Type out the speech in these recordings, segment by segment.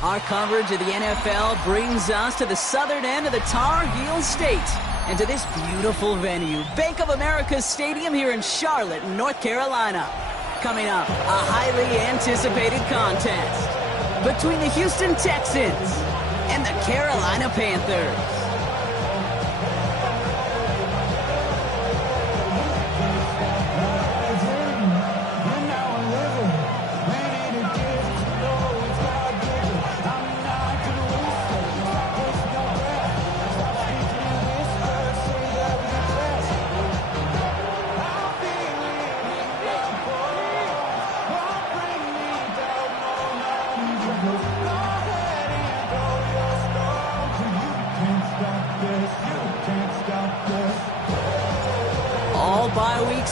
Our coverage of the NFL brings us to the southern end of the Tar Heel State and to this beautiful venue, Bank of America Stadium here in Charlotte, North Carolina. Coming up, a highly anticipated contest between the Houston Texans and the Carolina Panthers.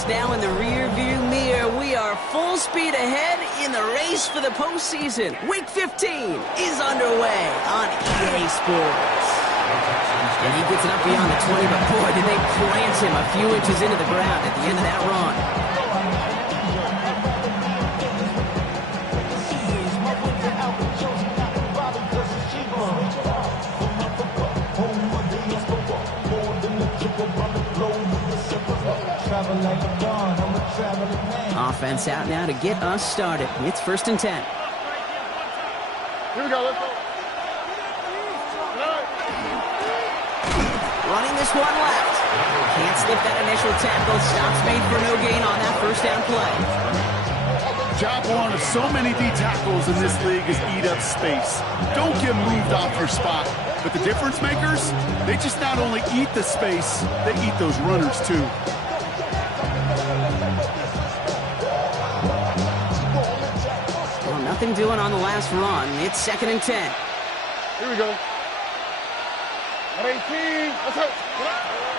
Now in the rear-view mirror, we are full speed ahead in the race for the postseason. Week 15 is underway on EA Sports. And he gets it up beyond the 20, but boy, did they plant him a few inches into the ground at the end of that run. Offense out now to get us started. It's 1st and 10. Here we go. Let's go. Running this one left. Can't slip that initial tackle. Stops made for no gain on that first down play. Job one of so many D tackles in this league is eat up space. Don't get moved off your spot. But the difference makers, they just not only eat the space, they eat those runners too. Nothing doing on the last run. It's 2nd and 10. Here we go. 18. Let's go.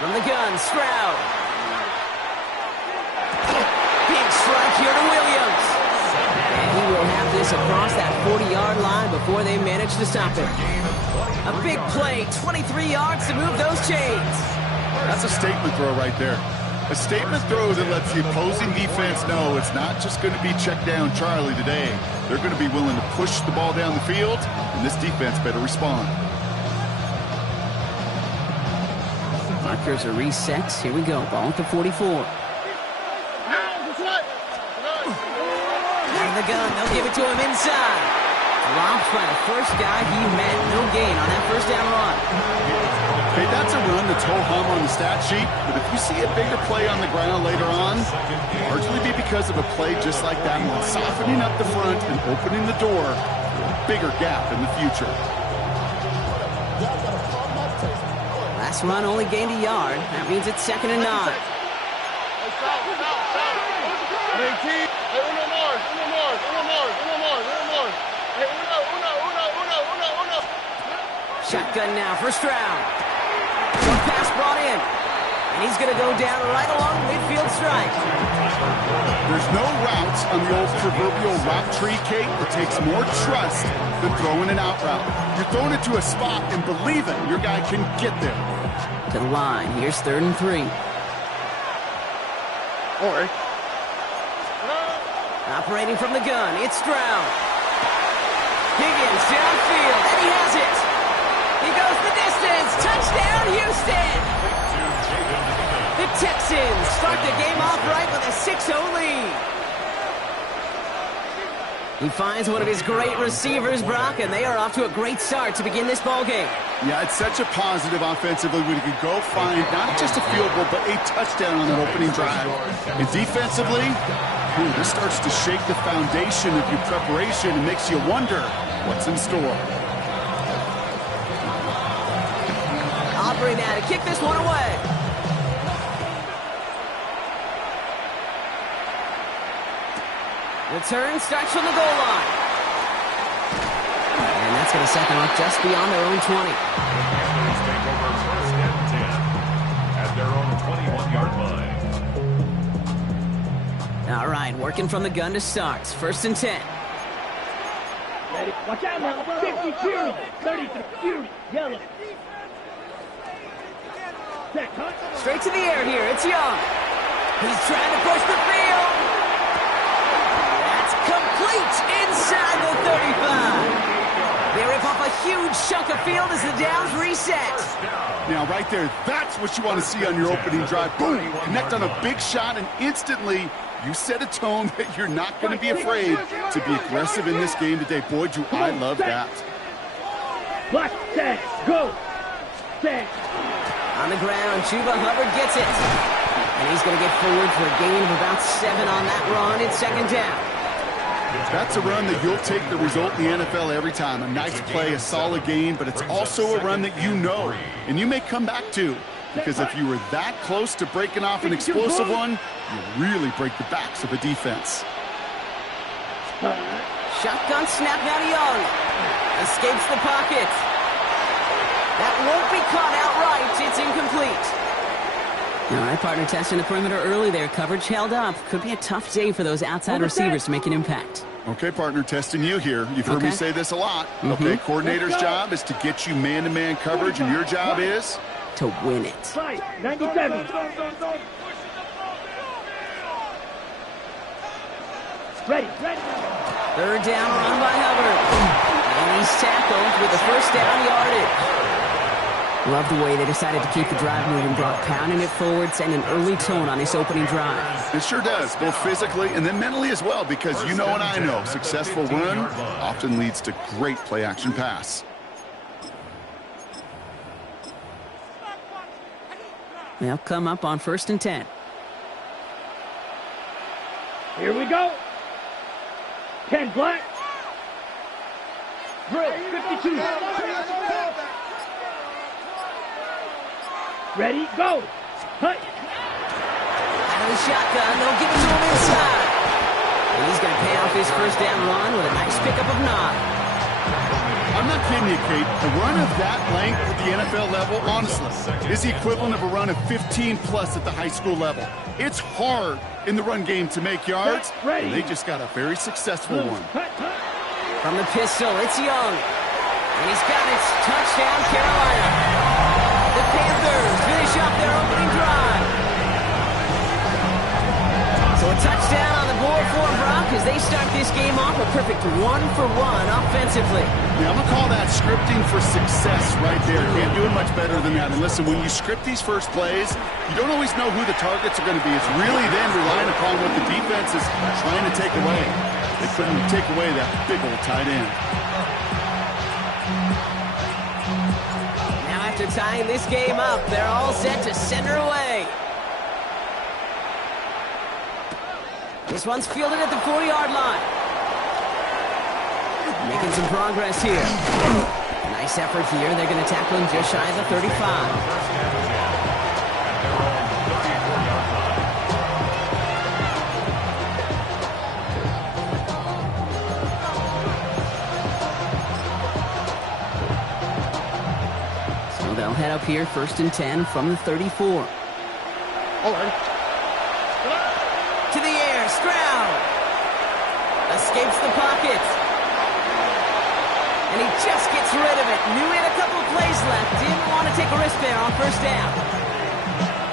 From the gun, Stroud. Big strike here to Williams. And he will have this across that 40-yard line before they manage to stop him. A big play, 23 yards to move those chains. That's a statement throw right there. A statement throw that lets the opposing defense know it's not just going to be check down Charlie today. They're going to be willing to push the ball down the field, and this defense better respond. Markers are reset. Here we go. Ball at the 44. In the gun. They'll give it to him inside. Dropped by the first guy he met. No gain on that first down run. Hey, that's a run that's ho-hum on the stat sheet, but if you see a bigger play on the ground later on, largely be because of a play just like that one, softening up the front and opening the door for a bigger gap in the future. Last run only gained a yard. That means it's 2nd and 9. Shotgun now for Stroud. One pass brought in. And he's going to go down right along midfield strike. There's no routes on the old proverbial route tree, Kate. It takes more trust than throwing an out route. You're throwing it to a spot and believe it, your guy can get there. To the line. Here's 3rd and 3. All right. Operating from the gun, it's Stroud. Higgins downfield, and he has it. He goes the distance. Touchdown, Houston. The Texans start the game off right with a 6-0 lead. He finds one of his great receivers, Brock, and they are off to a great start to begin this ball game. Yeah, it's such a positive offensively when you can go find not just a field goal, but a touchdown on that opening drive. And defensively, this starts to shake the foundation of your preparation and makes you wonder what's in store. Aubrey now to kick this one away. Return starts from the goal line. And that's going to set them up just beyond their own 20. Panthers take over 1st and 10 at their own 21-yard line. All right, working from the gun to start. 1st and 10. Watch out now. 50 security. 30 security. Yellow. Straight to the air here. It's Young. He's trying to push the field. That's complete inside the 35. They huge chunk of field as the downs reset. Now, right there, that's what you want to see on your opening drive. Boom! Connect on a big shot, and instantly you set a tone that you're not going to be afraid to be aggressive in this game today. Boy, do I love that. Black, set, go. Set. On the ground, Chuba Hubbard gets it. And he's going to get forward for a gain of about 7 on that run. It's second down. That's a run that you'll take the result in the NFL every time. A nice play, a solid gain, but it's also a run that you know and you may come back to, because if you were that close to breaking off an explosive one, you really break the backs of a defense. Shotgun snap now to Young. Escapes the pocket. That won't be caught outright. It's incomplete. All right, partner, testing the perimeter early there. Coverage held up. Could be a tough day for those outside receivers to make an impact. Okay, partner, testing you here. You've heard me say this a lot. Okay, coordinator's job is to get you man-to-man coverage, and your job is to win it. 97. Ready. Third down run by Hubbard. And he's tackled with the first down yardage. Love the way they decided to keep the drive moving, Brock, pounding it forward, setting an early tone on this opening drive. It sure does, both physically and then mentally as well, because you know and I know, successful run often leads to great play-action pass. They'll come up on 1st and 10. Here we go. 10 black. Drill 52. Ready, go. Hut. Out of the shotgun, they'll give it to him inside. And he's going to pay off his first down run with a nice pickup of 9. I'm not kidding you, Kate. A run of that length at the NFL level, honestly, is the equivalent of a run of 15-plus at the high school level. It's hard in the run game to make yards, and they just got a very successful one. From the pistol, it's Young. And he's got it. Touchdown, Carolina. The Panthers finish up their opening drive. So a touchdown on the board for Brock as they start this game off a perfect 1-for-1 offensively. Yeah, I'm going to call that scripting for success right there. Can't do it much better than that. And listen, when you script these first plays, you don't always know who the targets are going to be. It's really then relying upon what the defense is trying to take away. They couldn't take away that big old tight end. After tying this game up, they're all set to center away. This one's fielded at the 40-yard line. Making some progress here. Nice effort here. They're going to tackle him just shy of the 35. They'll head up here, 1st and 10 from the 34. All right. To the air, Stroud. Escapes the pocket. And he just gets rid of it. Knew he had a couple of plays left. Didn't want to take a risk there on 1st down.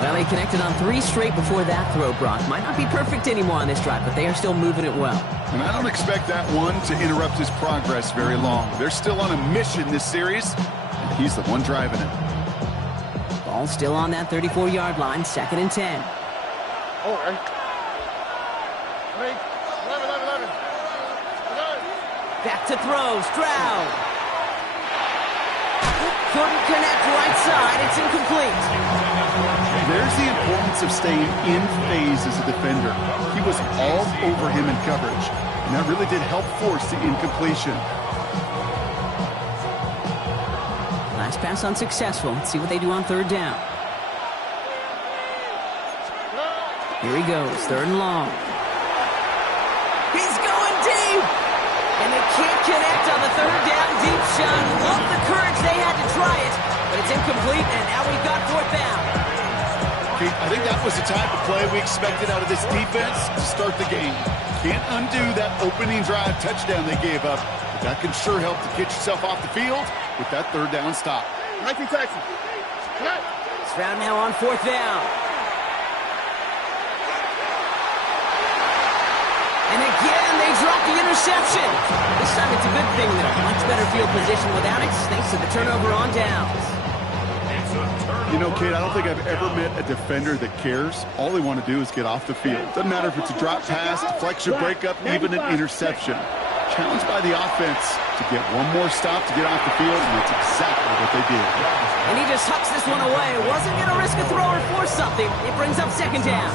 Well, he connected on 3 straight before that throw, Brock. Might not be perfect anymore on this drive, but they are still moving it well. And I don't expect that one to interrupt his progress very long. They're still on a mission this series. He's the one driving it. Ball still on that 34-yard line, 2nd and 10. All right. Back to throw, Stroud. Couldn't connect right side, it's incomplete. There's the importance of staying in phase as a defender. He was all over him in coverage, and that really did help force the incompletion. Last pass unsuccessful. Let's see what they do on 3rd down. Here he goes, 3rd and long. He's going deep! And they can't connect on the 3rd down deep shot. Love the courage they had to try it, but it's incomplete, and now we've got 4th down. Okay, I think that was the type of play we expected out of this defense to start the game. Can't undo that opening drive touchdown they gave up, but that can sure help to get yourself off the field with that 3rd down stop. Stroud now on 4th down. And again, they drop the interception. The time, it's a good thing, though. Much better field position without it, thanks to the turnover on downs. You know, Kate, I don't think I've ever met a defender that cares. All they want to do is get off the field. Doesn't matter if it's a drop pass, deflection, breakup, even an interception. Challenged by the offense to get one more stop to get off the field, and that's exactly what they did. And he just hucks this one away. Wasn't going to risk a throw or force something. It brings up second down.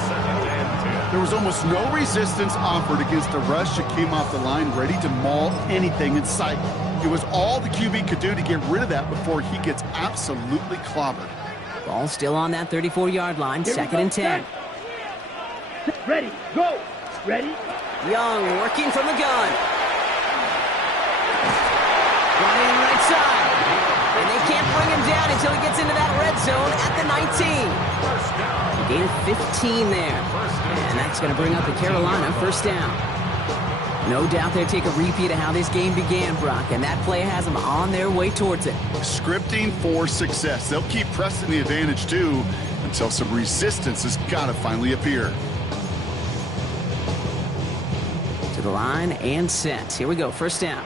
There was almost no resistance offered against a rush that came off the line ready to maul anything in sight. It was all the QB could do to get rid of that before he gets absolutely clobbered. Ball still on that 34-yard line, second and 10. Ready, go. Ready. Young working from the gun. Running right side. And they can't bring him down until he gets into that red zone at the 19. A gain of 15 there. And that's going to bring up the Carolina first down. No doubt they'll take a repeat of how this game began, Brock, and that play has them on their way towards it. Scripting for success. They'll keep pressing the advantage, too, until some resistance has got to finally appear. To the line and set. Here we go, first down.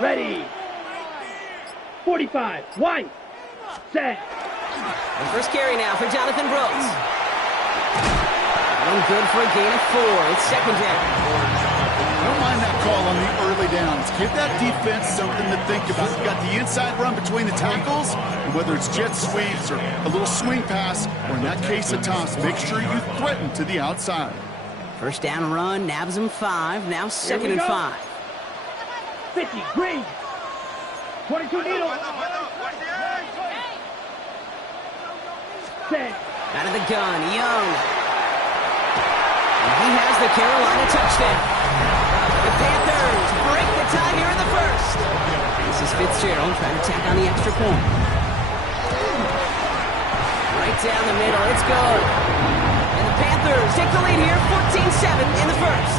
Ready. 45. One. Set. The first carry now for Jonathan Brooks. Good for a gain of 4. It's second down. I don't mind that call on the early downs. Give that defense something to think about. You've got the inside run between the tackles, and whether it's jet sweeps or a little swing pass, or in that case a toss, make sure you threaten to the outside. First down run, nabs him 5. Now second and 5. 50, green. 22 needle. Set. Out of the gun, Young. He has the Carolina touchdown. The Panthers break the tie here in the first. This is Fitzgerald trying to tack on the extra point. Right down the middle, it's good. And the Panthers take the lead here, 14-7 in the first.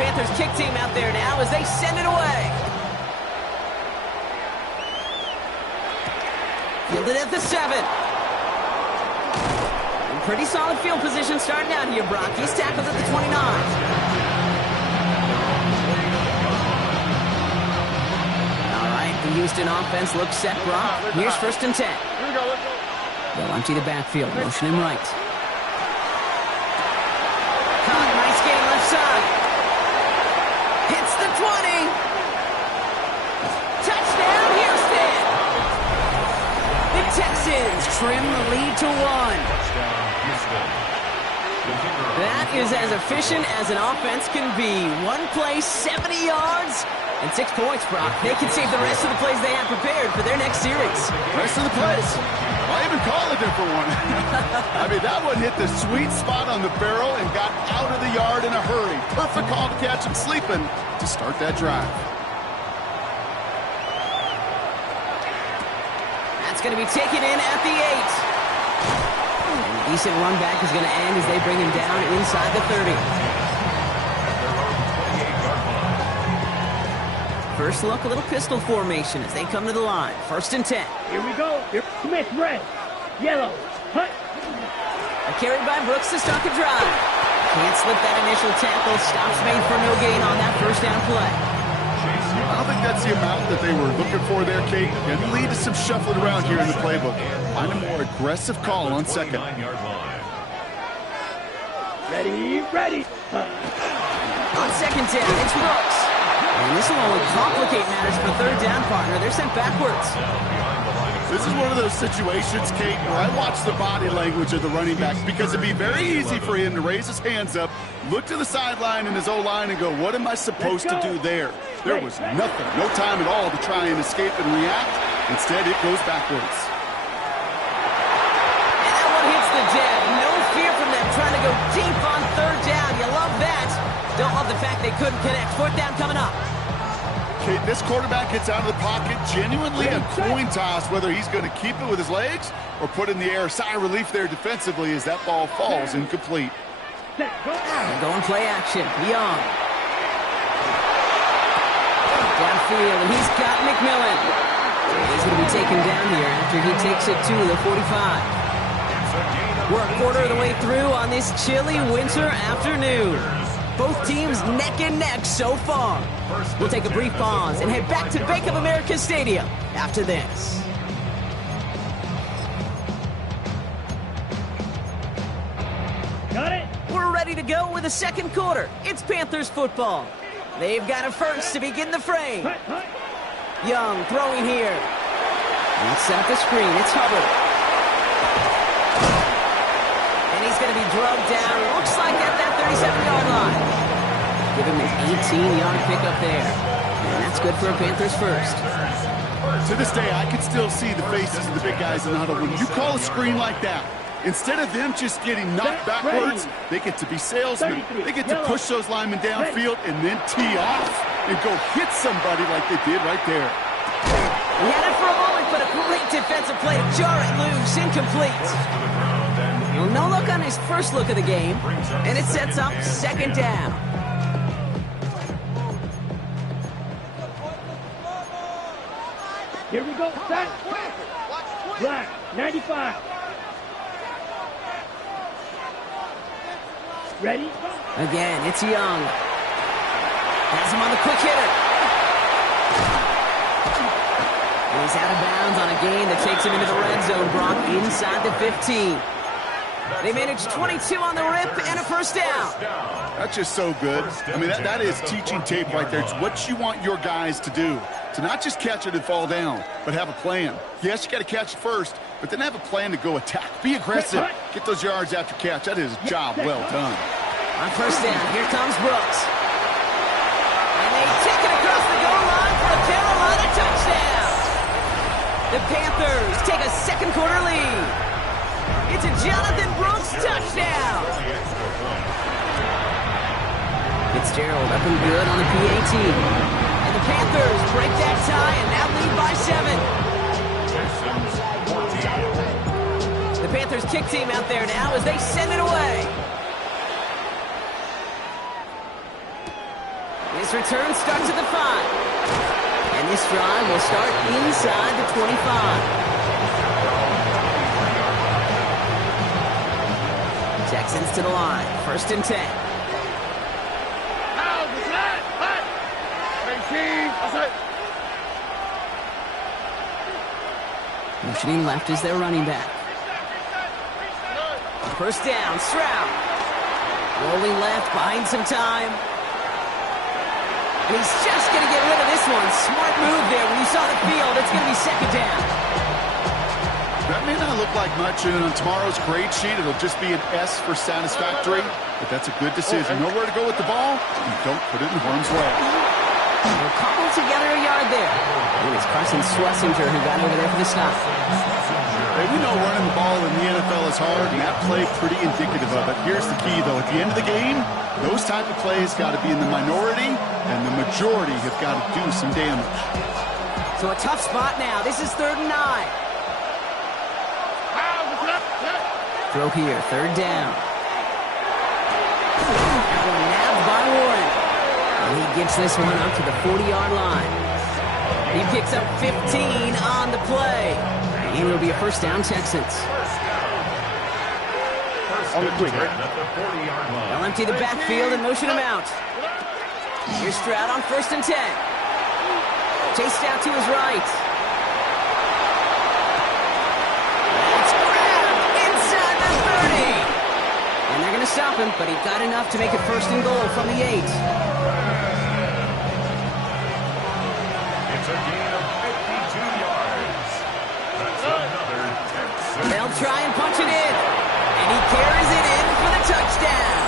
Panthers kick team out there now as they send it away. Fielded at the 7. And pretty solid field position starting out here, Brock. He's tackled at the 29. All right, the Houston offense looks set, Brock. Here's first and 10. They'll empty the backfield, motion him right. Caught, nice game left side. Hits the 20. Touchdown, Houston. The Texans trim the lead to 1. That is as efficient as an offense can be. One play, 70 yards, and 6 points, Brock. They can save the rest of the plays they have prepared for their next series. Rest of the plays? Why even call a different one? I mean, that one hit the sweet spot on the barrel and got out of the yard in a hurry. Perfect call to catch him sleeping to start that drive. That's going to be taken in at the 8. And a decent run back is going to end as they bring him down inside the 30. First look, a little pistol formation as they come to the line. First and 10. Here we go. Here, Smith, red, yellow, hut. A carry by Brooks to start the drive. Can't slip that initial tackle. Stops made for no gain on that first down play. I don't think that's the amount that they were looking for there, Kate. Going to lead to some shuffling around here in the playbook. Find a more aggressive call on second. Ready, ready. On second down, it's Brooks. And this will only complicate matters for third down, partner. They're sent backwards. This is one of those situations, Kate, where I watch the body language of the running back because it'd be very easy for him to raise his hands up, look to the sideline in his O-line and go, what am I supposed to do there? There was nothing, no time at all to try and escape and react. Instead, it goes backwards. And that one hits the deck. No fear from them trying to go deep on 3rd down. You love that. Don't love the fact they couldn't connect. 4th down coming up. Okay, this quarterback gets out of the pocket, genuinely a coin toss, whether he's going to keep it with his legs or put it in the air. Sigh of relief there defensively as that ball falls incomplete. Going play action. Young. Downfield, and he's got McMillan. He's going to be taken down here after he takes it to the 45. We're a quarter of the way through on this chilly winter afternoon. Both teams neck and neck so far. We'll take a brief pause and head back to Bank of America Stadium after this. Got it? We're ready to go with the second quarter. It's Panthers football. They've got a first to begin the frame. Young throwing here. Let's set up the screen. It's Hubbard. And he's going to be drugged down. Looks like at that 37-yard line. Give him an 18-yard pickup there. And that's good for a Panthers first. To this day, I can still see the faces of the big guys in the huddle. When you call a screen like that, instead of them just getting knocked backwards, they get to be salesmen. They get to push those linemen downfield and then tee off and go hit somebody like they did right there. He had it for a moment, but a great defensive play to jar it loose, incomplete. Well, no look on his first look of the game, and it sets up second down. Here we go. Set. Black. 95. Ready? Again, it's Young. Has him on the quick hitter. And he's out of bounds on a gain that takes him into the red zone, Brock, inside the 15. They managed 22 on the rip and a first down. That's just so good. I mean, that is teaching tape right there. It's what you want your guys to do. To not just catch it and fall down, but have a plan. Yes, you got to catch it first, but then have a plan to go attack. Be aggressive. Get those yards after catch. That is a job well done. On first down, here comes Brooks. And they take it across the goal line for a Carolina touchdown. The Panthers take a second quarter lead. It's a Jonathan Brooks touchdown. Fitzgerald up and good on the PAT. And the Panthers break that tie and now lead by 7. The Panthers kick team out there now as they send it away. This return starts at the 5. And this drive will start inside the 25. Texans to the line. First and 10. Motioning left is their running back. First down, Stroud. Rolling left, buying some time. And he's just going to get rid of this one. Smart move there. When you saw the field, it's going to be second down. That may not look like much, and on tomorrow's grade sheet, it'll just be an S for satisfactory, but that's a good decision. Know where to go with the ball, and don't put it in harm's way. They'll cobble together a yard there. It was Carson Schlesinger who got over there for the stop. Hey, we know running the ball in the NFL is hard, and that play pretty indicative of it. Here's the key, though. At the end of the game, those type of plays got to be in the minority, and the majority have got to do some damage. So a tough spot now. This is 3rd and 9. Throw here, 3rd down. Nabbed by Warren. And he gets this one up to the 40-yard line. He picks up 15 on the play. And it'll be a first down, Texans. On the quick, right? They'll empty the backfield and motion him out. Here's Stroud on 1st and 10. Chased out to his right. It's grabbed inside the 30. And they're going to stop him, but he got enough to make it 1st and goal from the 8. It's a gain of 52 yards. That's another Texan. They'll try and punch it in. And he carries it in for the touchdown.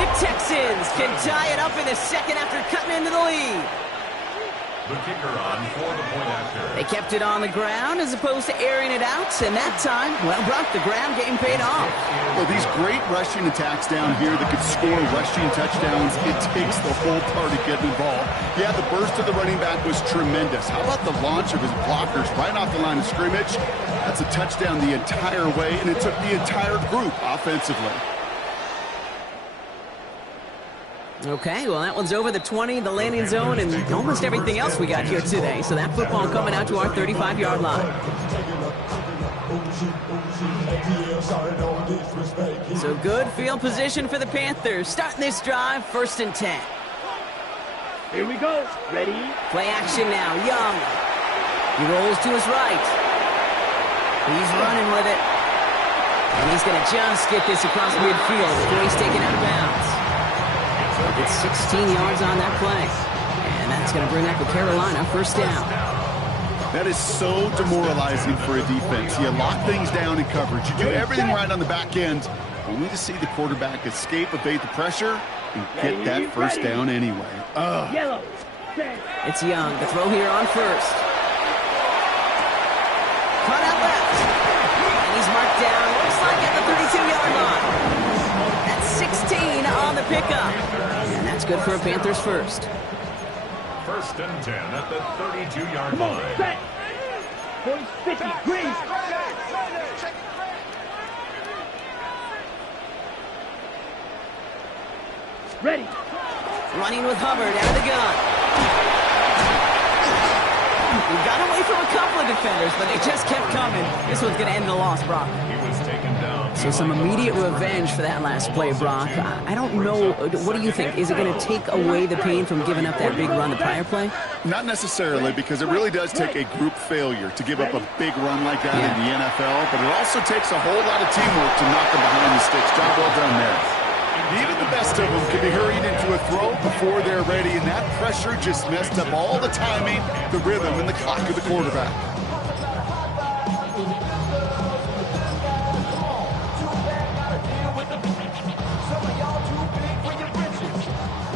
The Texans can tie it up in the second after cutting into the lead. The kicker on for the point after. They kept it on the ground as opposed to airing it out, and that time, well, Brock, the ground game paid off. Well, these great rushing attacks down here that could score rushing touchdowns, it takes the whole party getting involved. Yeah, the burst of the running back was tremendous. How about the launch of his blockers right off the line of scrimmage? That's a touchdown the entire way, and it took the entire group offensively. Okay, well, that one's over the 20, the landing zone, and almost everything else we got here today. So that football coming out to our 35-yard line. So good field position for the Panthers. Starting this drive, 1st and 10. Here we go. Ready? Play action now. Young. He rolls to his right. He's running with it. And he's going to just get this across midfield before he's taken out of bounds. It's 16 yards on that play. And that's going to bring up the Carolina 1st down. That is so demoralizing for a defense. You lock things down in coverage. You do everything right on the back end, only to see the quarterback escape, evade the pressure, and get that 1st down anyway. Yellow. It's Young. The throw here on 1st. Cut out left. And he's marked down. Looks like at the 32-yard line. That's 16 on the pickup. And that's good for a Panthers 1st. 1st and 10 at the 32-yard Come on, line. set. 50, green. Ready. Running with Hubbard out of the gun. He got away from a couple of defenders, but they just kept coming. This one's going to end the loss, Brock. He was taken down. So some immediate revenge for that last play, Brock. I don't know. What do you think? Is it going to take away the pain from giving up that big run the prior play? Not necessarily, because it really does take a group failure to give up a big run like that in the NFL, but it also takes a whole lot of teamwork to knock them behind the sticks. Job well done there. Even the best of them can be hurried into a throw before they're ready, and that pressure just messed up all the timing, the rhythm, and the clock of the quarterback.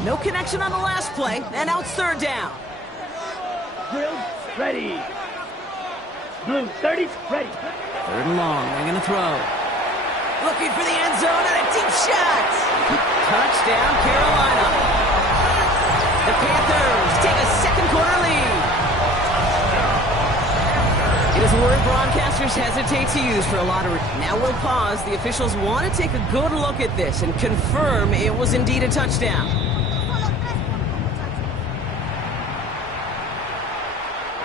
No connection on the last play, and now it's 3rd down. Drill. Ready. Blue. 30. Ready. 3rd and long. They're going to throw. Looking for the end zone and a deep shot. Touchdown, Carolina. The Panthers take a 2nd quarter lead. It is a word broadcasters hesitate to use for a lot of reasons. Now we'll pause. The officials want to take a good look at this and confirm it was indeed a touchdown.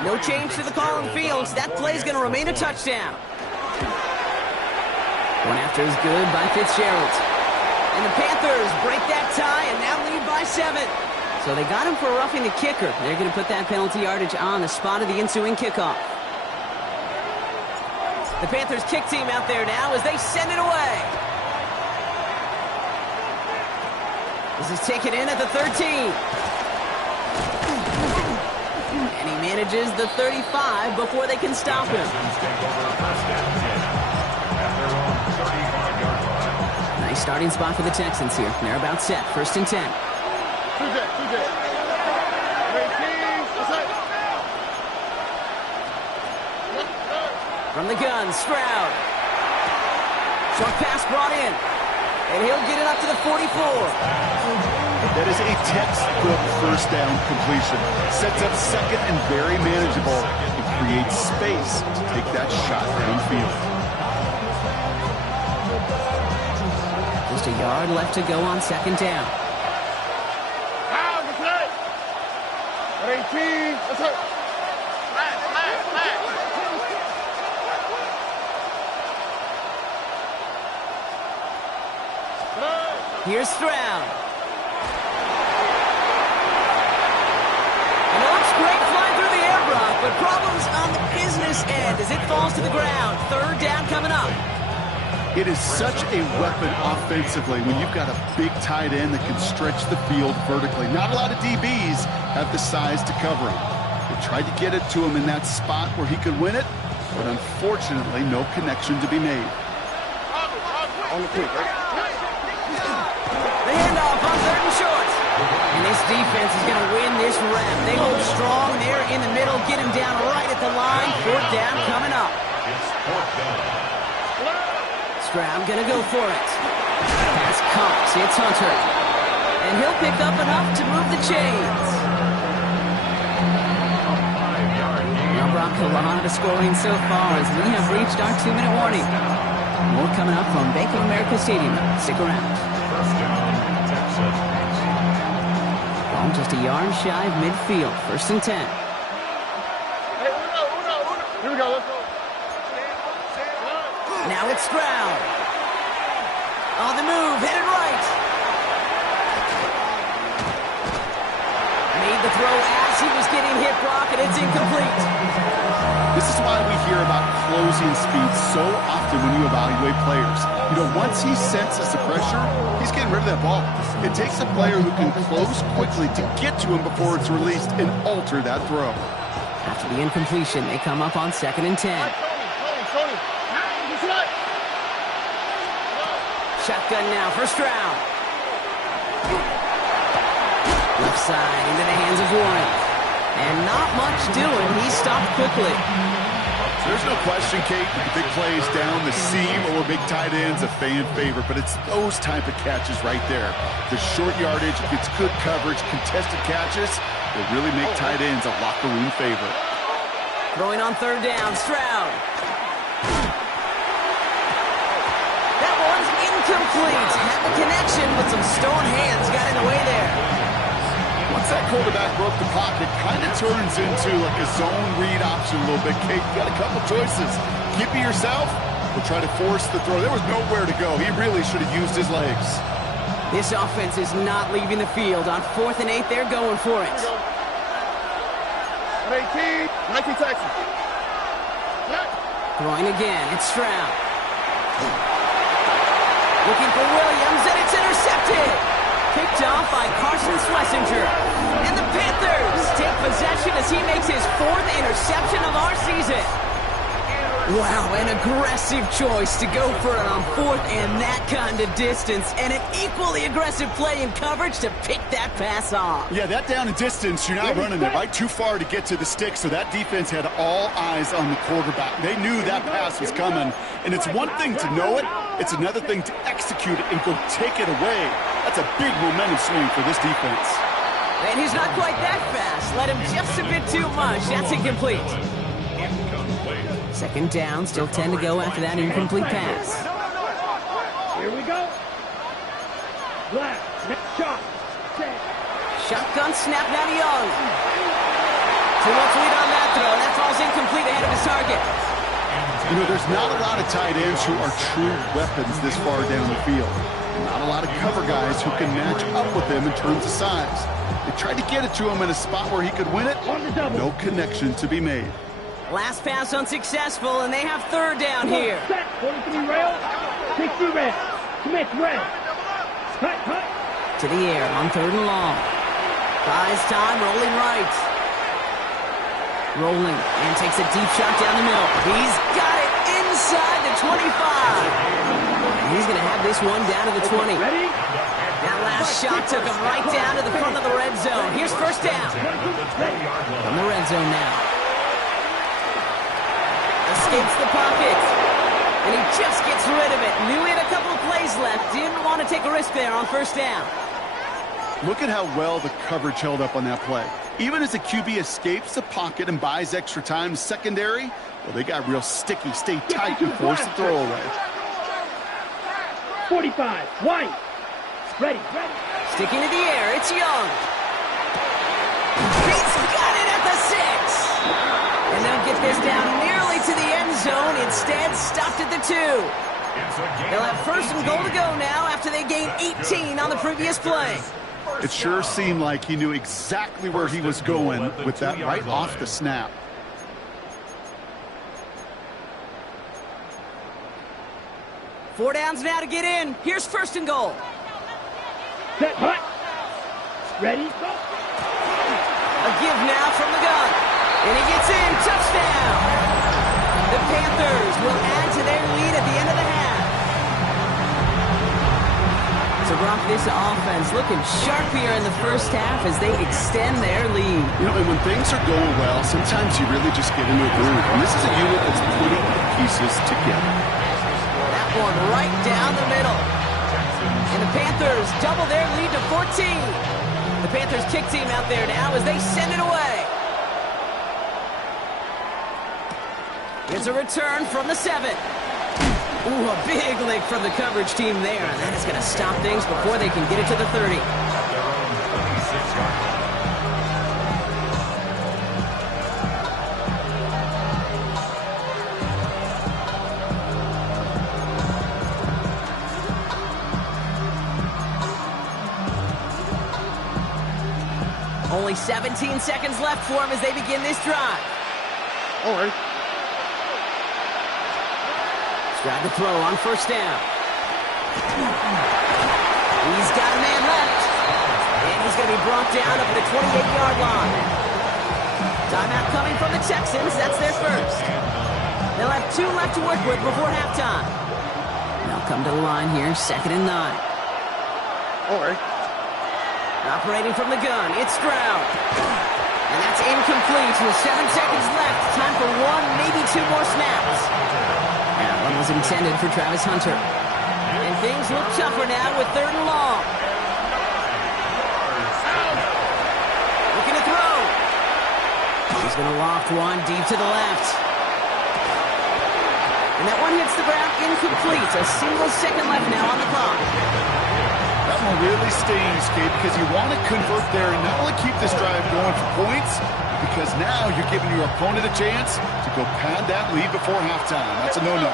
No change to the call on fields. That play is going to remain a touchdown. One after is good by Fitzgerald. And the Panthers break that tie and now lead by 7. So they got him for roughing the kicker. They're going to put that penalty yardage on the spot of the ensuing kickoff. The Panthers kick team out there now as they send it away. This is taken in at the 13. And he manages the 35 before they can stop him. Nice starting spot for the Texans here. They're about set. 1st and 10. From the gun, Stroud. Short pass brought in. And he'll get it up to the 44. That is a textbook 1st down completion. Sets up 2nd and very manageable. It creates space to take that shot downfield. Just a yard left to go on 2nd down. Here's Stroud. And it looks great flying through the air, Brock, but problems on the business end as it falls to the ground. 3rd down coming up. It is such a weapon offensively when you've got a big tight end that can stretch the field vertically. Not a lot of DBs have the size to cover him. They tried to get it to him in that spot where he could win it, but unfortunately, no connection to be made. The handoff on 3rd and short. And this defense is going to win this rep. They hold strong there in the middle, get him down right at the line. 4th down coming up. It's 4th down. Stroud going to go for it. Pass Cox. It's Hunter. And he'll pick up enough to move the chains. Carolina scoring so far as we have reached our 2-minute warning. More coming up from Bank of America Stadium. Stick around. First down, Texas. Ball just a yard shy of midfield. 1st and 10. Here we go, let's go. Now it's Stroud. On the move, headed right. Made the throw as he was getting hit, Brock, and it's incomplete. This is why we hear about closing speed so often when you evaluate players. You know, once he senses the pressure, he's getting rid of that ball. It takes a player who can close quickly to get to him before it's released and alter that throw. After the incompletion, they come up on 2nd and 10. Tony. Shotgun now for Stroud. Left side into the hands of Warren. And not much doing. He stopped quickly. There's no question, Kate, big plays down the seam or big tight ends, a fan favorite, but it's those type of catches right there. The short yardage, gets good coverage, contested catches, they really make tight ends a locker room favorite. Throwing on 3rd down, Stroud. That one's incomplete. Had the connection, but some stone hands got in the way there. Once that quarterback broke the pocket, kind of turns into like a zone read option a little bit. Kate, you got a couple choices. Keep it yourself or try to force the throw. There was nowhere to go. He really should have used his legs. This offense is not leaving the field. On 4th and 8, they're going for it. 19 Texans. Throwing again, it's Stroud. Looking for Williams, and it's intercepted. Picked off by Carson Schlesinger. And the Panthers take possession as he makes his 4th interception of our season. Wow, an aggressive choice to go for it on 4th and that kind of distance. And an equally aggressive play in coverage to pick that pass off. Yeah, that down and distance, you're not running it right too far to get to the stick, so that defense had all eyes on the quarterback. They knew that pass was coming. And it's one thing to know it, it's another thing to execute it and go take it away. That's a big momentum swing for this defense. And he's not quite that fast. Let him just a bit too much. That's incomplete. 2nd down, still 10 to go after that incomplete pass. Here we go. Black, next shot. Shotgun snap now to Young. 2 left lead on that throw. That falls incomplete ahead of his target. You know, there's not a lot of tight ends who are true weapons this far down the field. Not a lot of cover guys who can match up with him in terms of size. They tried to get it to him in a spot where he could win it. No connection to be made. Last pass unsuccessful, and they have 3rd down here. Set, 43 rail, 60 red. Smith red. Cut. To the air on 3rd and long. Buys time, rolling right. Rolling, and takes a deep shot down the middle. He's got it inside the 25. And he's going to have this one down to the 20. Ready? That last shot took him right down to the front of the red zone. Here's 1st down. From the red zone now. Escapes the pocket. And he just gets rid of it. Knew he had a couple of plays left. Didn't want to take a risk there on 1st down. Look at how well the coverage held up on that play. Even as the QB escapes the pocket and buys extra time in secondary, well, they got real sticky. Stay tight and force the throw away. 45, White. Ready. Sticking to the air, it's Young. He's got it at the 6. And they'll get this down nearly to the end zone. Instead, stopped at the 2. They'll have 1st and goal to go now after they gained 18 on the previous play. It sure seemed like he knew exactly where he was going with that right off the snap. Four downs now to get in. Here's 1st and goal. Set, hut. Ready, go. A give now from the gun. And he gets in. Touchdown. The Panthers will add to their lead at the end of the half. So So, Brock, this offense looking sharp here in the first half as they extend their lead. You know, and when things are going well, sometimes you really just get into a groove. And this is a unit that's putting the pieces together. That one right down the middle. And the Panthers double their lead to 14. The Panthers kick team out there now as they send it away. It's a return from the 7. Ooh, a big lick from the coverage team there. And that is going to stop things before they can get it to the 30. Only 17 seconds left for him as they begin this drive. All right. Grab the throw on first down. He's got a man left. And he's going to be brought down up at the 28-yard line. Timeout coming from the Texans. That's their first. They'll have 2 left to work with before halftime. They'll come to the line here, 2nd and 9. All right. Operating from the gun, it's Stroud. And that's incomplete with 7 seconds left. Time for 1, maybe 2 more snaps. That one was intended for Travis Hunter. And things look tougher now with 3rd and long. Looking to throw. He's going to loft one deep to the left. And that one hits the ground incomplete. A single second left now on the clock. That one really stings, Gabe, because you want to convert there and not only keep this drive going for points, because now you're giving your opponent a chance to go pad that lead before halftime. That's a no-no.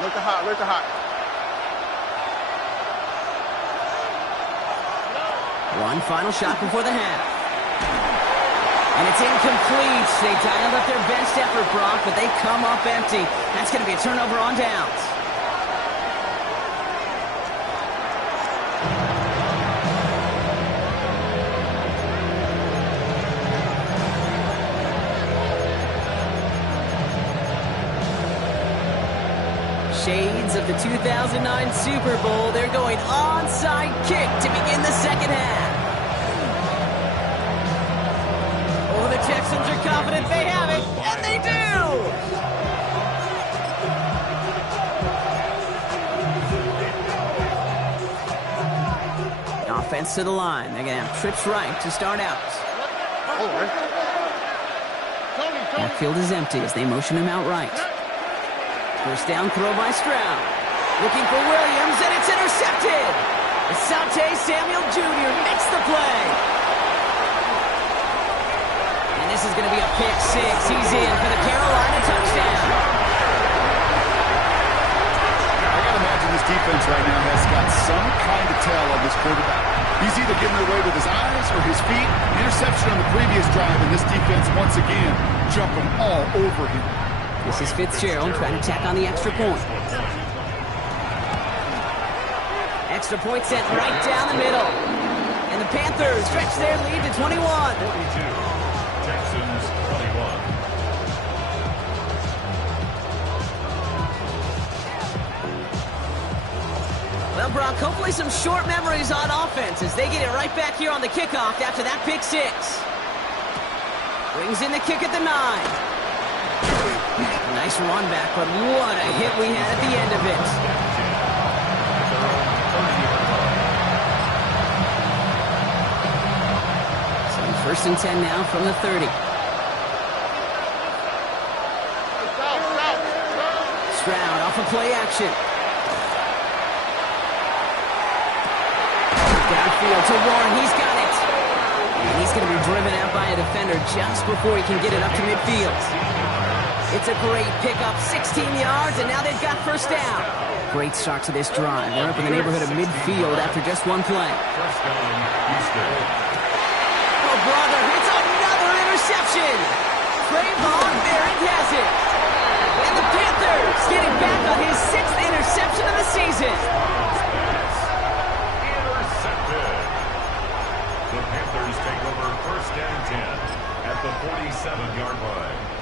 Look hot. One final shot before the half. And it's incomplete. They dialed up their best effort, Brock, but they come up empty. That's going to be a turnover on downs. Shades of the 2009 Super Bowl. They're going onside kick to begin the second half. Oh, the Texans are confident they have it, and they do! Offense to the line. They're going to have trips right to start out. Backfield is empty as they motion him out right. First down throw by Stroud. Looking for Williams, and it's intercepted. Asante Samuel Jr. makes the play. And this is going to be a pick 6. He's in for the Carolina touchdown. I got to imagine this defense right now has got some kind of tell on this quarterback. He's either giving it away with his eyes or his feet. Interception on the previous drive, and this defense once again jumping all over him. This is Fitzgerald trying to tack on the extra point. Extra point sent right down the middle. And the Panthers stretch their lead to 21. 42. Texans 21. Well, Brock, hopefully some short memories on offense as they get it right back here on the kickoff after that pick 6. Brings in the kick at the 9. Nice run back, but what a hit we had at the end of it. So 1st and 10 now from the 30. Stroud off of play action. Downfield to Warren, he's got it. And he's going to be driven out by a defender just before he can get it up to midfield. It's a great pickup, 16 yards, and now they've got first down. Great start to this drive. They're up in the neighborhood of midfield after just one play. First down, Houston. Oh, brother, it's another interception. Trayvon Merritt has it. And the Panthers getting back on his 6th interception of the season. Intercepted. The Panthers take over first and 10 at the 47-yard line.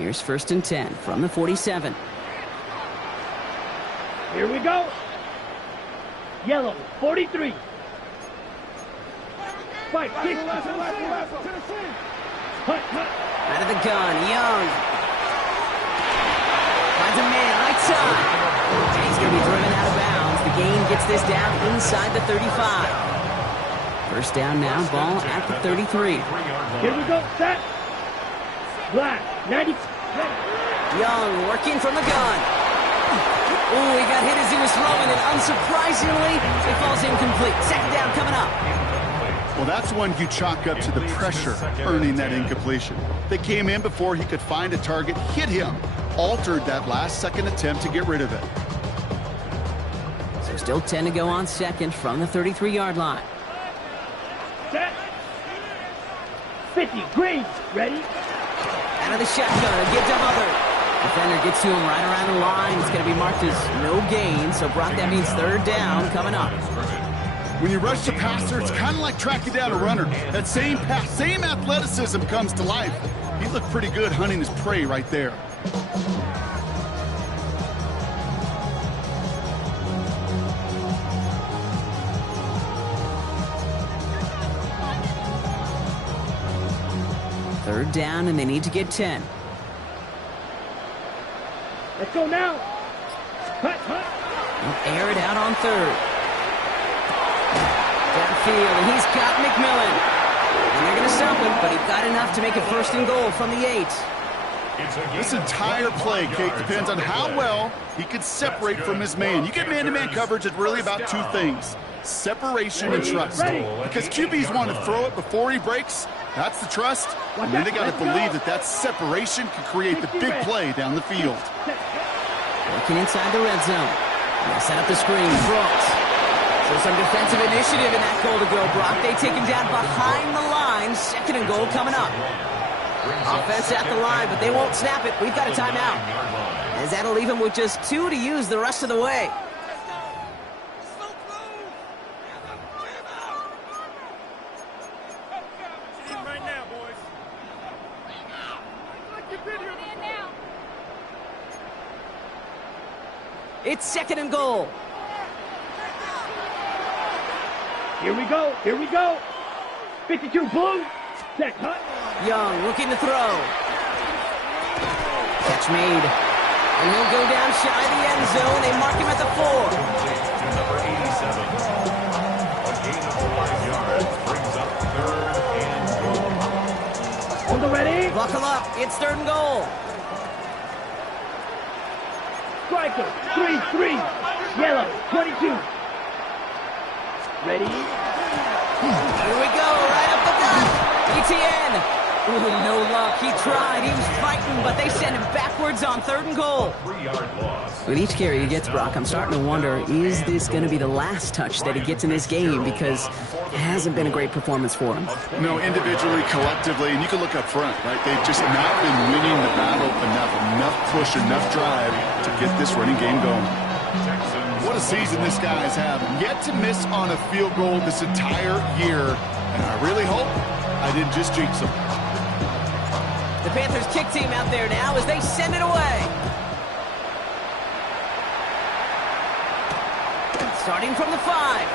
Here's 1st and 10 from the 47. Here we go. Yellow, 43. Fight, kick. Out of the gun, Young. Finds a man, right side. And he's going to be driven out of bounds. The gain gets this down inside the 35. 1st down now, ball at the 33. Here we go, set. Black, 90. Young working from the gun. Oh, he got hit as he was throwing, and unsurprisingly, it falls incomplete. 2nd down coming up. Well, that's one you chalk up to the pressure earning that incompletion. They came in before he could find a target, hit him, altered that last-second attempt to get rid of it. So still 10 to go on 2nd from the 33-yard line. Set. 50, green, ready. Out of the shotgun, get to Hubbard. Defender gets to him right around the line. It's going to be marked as no gain. So, Brock, that means 3rd down coming up. When you rush the passer, it's kind of like tracking down a runner. That same pass, same athleticism comes to life. He looked pretty good hunting his prey right there. Third down, and they need to get 10. Let's go now. Cut. He'll air it out on 3rd. Downfield, and he's got McMillan. And they're going to stop him, but he got enough to make it 1st and goal from the 8. This entire play, Kate, depends on how well he can separate from his man. You get man-to-man coverage, it's really about 2 things: separation and trust. Because QBs want to throw it before he breaks. That's the trust. And then they got to believe that separation can create the big play down the field. Working inside the red zone. They'll set up the screen. Brooks. So some defensive initiative in that goal to go, Brock. They take him down behind the line. 2nd and goal coming up. Offense at the line, but they won't snap it. We've got a timeout. As that'll leave him with just 2 to use the rest of the way. It's 2nd and goal. Here we go. 52 blue. Set, cut. Young looking to throw. Catch made. And he'll go down shy of the end zone. They mark him at the 4. Number 87. A gain of 5 yards brings up 3rd and goal. Hold it ready. Buckle up. It's 3rd and goal. Striker, 3-3. Yellow, 22. Ready. Here we go, right up the gut. ETN. Ooh, no luck. He tried. He was fighting, but they send him backwards on 3rd and goal. 3-yard loss. With each carry he gets, Brock, I'm starting to wonder, is this going to be the last touch that he gets in this game? Because it hasn't been a great performance for him. No, individually, collectively, and you can look up front, right? They've just not been winning the battle enough push, enough drive to get this running game going. What a season this guy has had. Yet to miss on a field goal this entire year. And I really hope I didn't just jinx him. The Panthers kick team out there now as they send it away. Starting from the 5.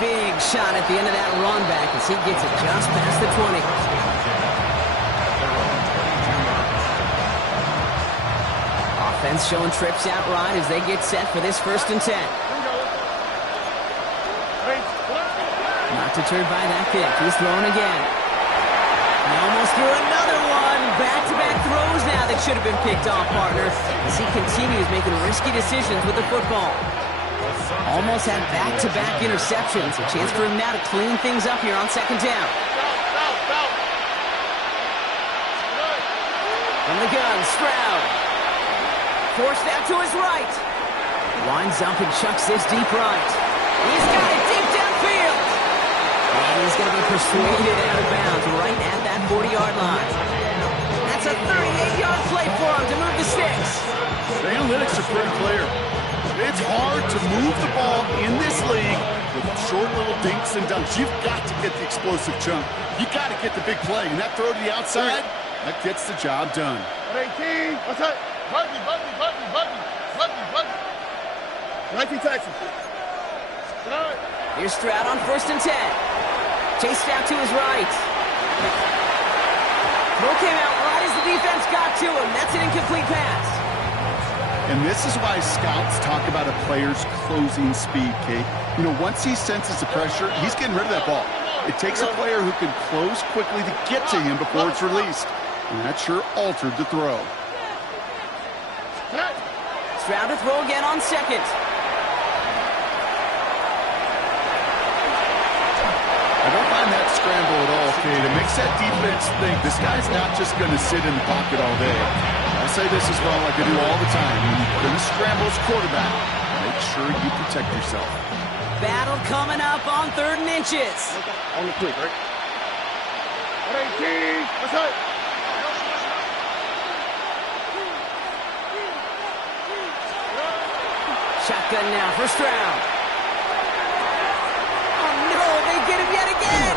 Big shot at the end of that run back as he gets it just past the 20. Offense showing trips out right as they get set for this 1st and 10. Not deterred by that pick. He's throwing again. He almost threw another one. Back-to-back throws now that should have been picked off, partner, as he continues making risky decisions with the football. Almost had back-to-back interceptions. A chance for him now to clean things up here on 2nd down. From the gun, Stroud. Forced out to his right. Winds up and chucks this deep right. He's got it deep downfield. And he's going to be persuaded out of bounds right at that 40-yard line. That's a 38-yard play for him to move the sticks. The analytics are pretty clear. It's hard to move the ball in this league with short little dinks and dunks. You've got to get the explosive chunk. You've got to get the big play. And that throw to the outside, That gets the job done. 18. What's that? Buggy. 19 Texans. Here's Stroud on 1st and 10. Chased out to his right. Throw came out right as the defense got to him. That's an incomplete pass. And this is why scouts talk about a player's closing speed, Kate. You know, once he senses the pressure, he's getting rid of that ball. It takes a player who can close quickly to get to him before it's released. And that sure altered the throw. Stroud to throw again on 2nd. I don't mind that scramble at all, Kate. It makes that defense think this guy's not just going to sit in the pocket all day. I say this as well like I do all the time. When you're going to scramble as quarterback, make sure you protect yourself. Battle coming up on 3rd and inches. On the quick, right? 18. What's that? Shotgun now for Stroud. Oh no, they get him yet again.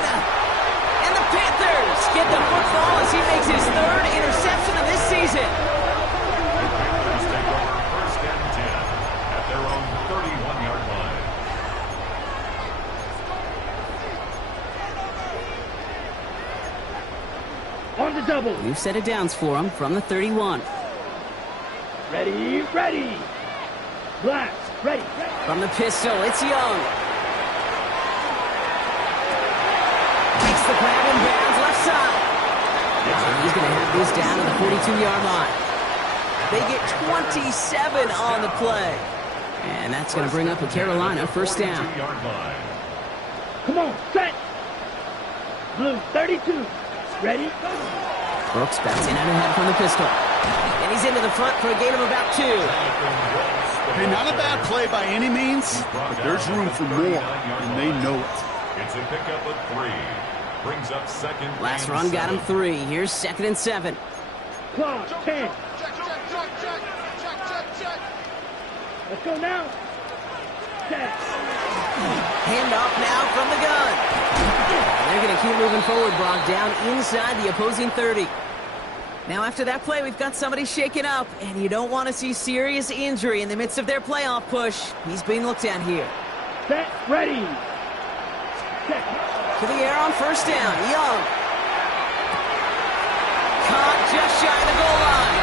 And the Panthers get the football as he makes his 3rd interception of this season. The Panthers take over 1st and 10 at their own 31-yard line. On the double. New set of downs for him from the 31. Ready. Blast. Ready. From the pistol, it's Young. Takes the grab and bounds left side. He's going to have this down to the 42-yard line. They get 27 on the play. And that's going to bring up a Carolina 1st down. Come on, set. Blue, 32. Ready? Brooks bouncing out ahead from the pistol. And he's into the front for a gain of about 2. Hey, not a bad play by any means, but there's room for more, and they know it. It's a pickup of 3. Brings up 2nd. Last run got him 3. Here's 2nd and 7. Clock, 10. Let's go now. Set. Handoff now from the gun. They're going to keep moving forward, Brock, down inside the opposing 30. Now, after that play, we've got somebody shaken up, and you don't want to see serious injury in the midst of their playoff push. He's being looked at here. Set, ready. Set. To the air on 1st down, Young. Caught just shy of the goal line.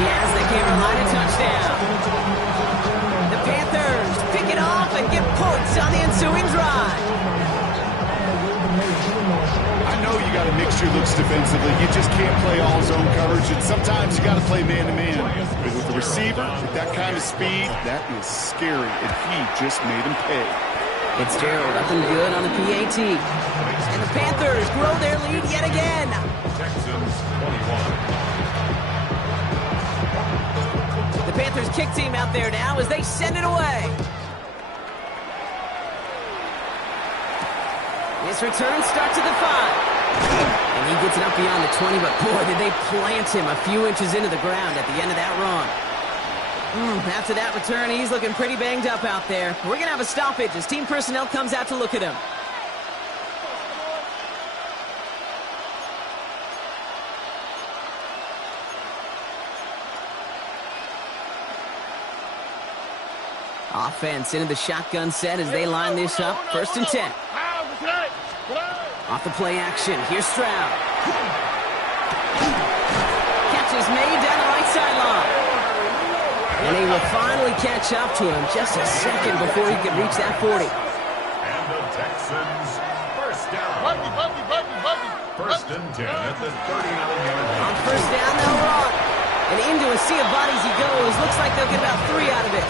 He has the Carolina touchdown. The Panthers pick it off and get points on the ensuing drive. I know you got to mix your looks defensively. You just can't play all zone coverage, and sometimes you got to play man-to-man. But with the receiver, with that kind of speed, that is scary, and he just made him pay. Fitzgerald up and good on the PAT. And the Panthers grow their lead yet again. Texans 21. The Panthers kick team out there now as they send it away. His return starts at the 5. And he gets it up beyond the 20, but boy, did they plant him a few inches into the ground at the end of that run. After that return, he's looking pretty banged up out there. We're going to have a stoppage as team personnel comes out to look at him. Offense into the shotgun set as they line this up. 1st and 10. Off the play action. Here's Stroud. Catch is made down the right sideline. And he will finally catch up to him just a second before he can reach that 40. And the Texans 1st down. 1st and 10 at the 39-yard line. On 1st down, they'll run. And into a sea of bodies he goes. Looks like they'll get about 3 out of it.